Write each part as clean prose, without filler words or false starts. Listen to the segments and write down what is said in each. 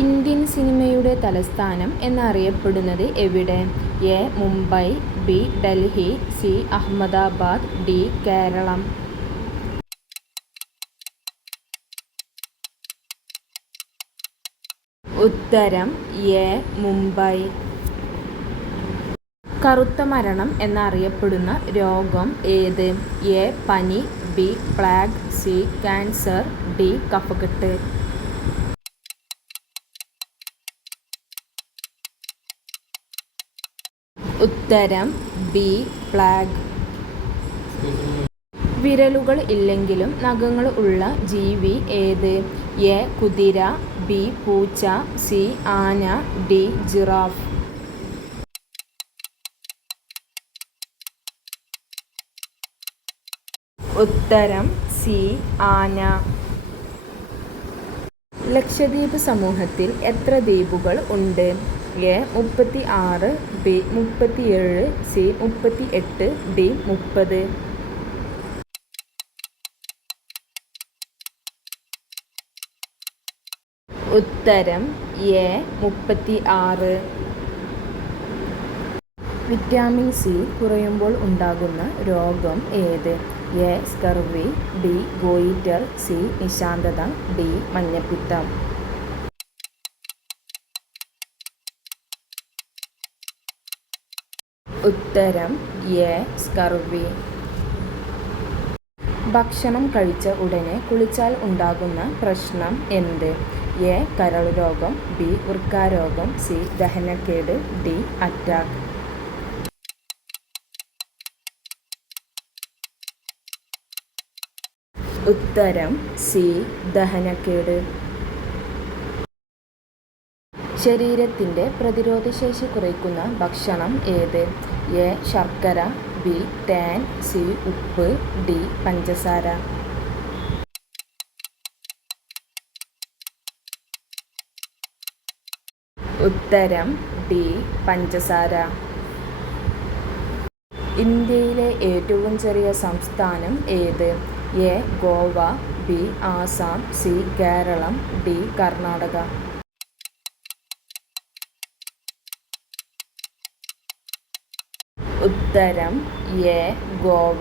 Indian സിനിമയുടെ തലസ്ഥാനം എന്നറിയപ്പെടുന്നത് എവിടെ? A. Mumbai, B. Delhi, C. Ahmedabad, D. Keralam. ഉത്തരം എ. മുംബൈ. കറുത്ത മരണം എന്നറിയപ്പെടുന്ന രോഗം ഏത്? എ. പനി, B. Plague, C. Cancer, D. കഫക്കെട്ട്. ഉത്തരം ബി. പ്ലേഗ്. വിരലുകൾ ഇല്ലെങ്കിലും നഖങ്ങൾ ഉള്ള ജീവി ഏത്? എ. കുതിര, ബി. പൂച്ച, സി. ആന, ഡി. ജിറാഫ്. ഉത്തരം സി. ആന. ലക്ഷദ്വീപ് സമൂഹത്തിൽ എത്ര ദ്വീപുകൾ ഉണ്ട്? എ. 36, ബി. 37, സി. 38, ഡി. 30. ഉത്തരം എ. 36. വിറ്റാമിൻ സി കുറയുമ്പോൾ ഉണ്ടാകുന്ന രോഗം ഏത്? A. Scurvy, B. Goitre, C. നിശാന്തത, ഡി. മഞ്ഞപ്പിത്തം. ഉത്തരം എ. സ്കർവി. ഭക്ഷണം കഴിച്ച ഉടനെ കുളിച്ചാൽ ഉണ്ടാകുന്ന പ്രശ്നം എന്ത്? എ. കരൾ രോഗം, ബി. വൃക്കാരോഗം, സി. ദഹനക്കേട്, ഡി. അറ്റാക്ക്. ഉത്തരം സി. ദഹനക്കേട്. ശരീരത്തിൻ്റെ പ്രതിരോധശേഷി കുറയ്ക്കുന്ന ഭക്ഷണം ഏത്? എ. ശർക്കര, ബി. തേൻ, സി. ഉപ്പ്, ഡി. പഞ്ചസാര. ഉത്തരം ഡി. പഞ്ചസാര. ഇന്ത്യയിലെ ഏറ്റവും ചെറിയ സംസ്ഥാനം ഏത്? A. Goa, B. Assam, C. Keralam, D. Karnataka. ഉത്തരം എ. ഗോവ.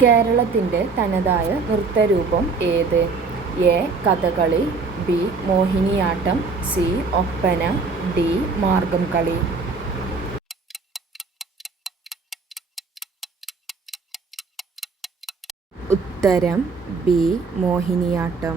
കേരളത്തിൻ്റെ തനതായ നൃത്തരൂപം ഏത്? A. Kathakali, B. Mohiniyattam, C. Oppana, D. Margamkali. ഉത്തരം ബി. മോഹിനിയാട്ടം.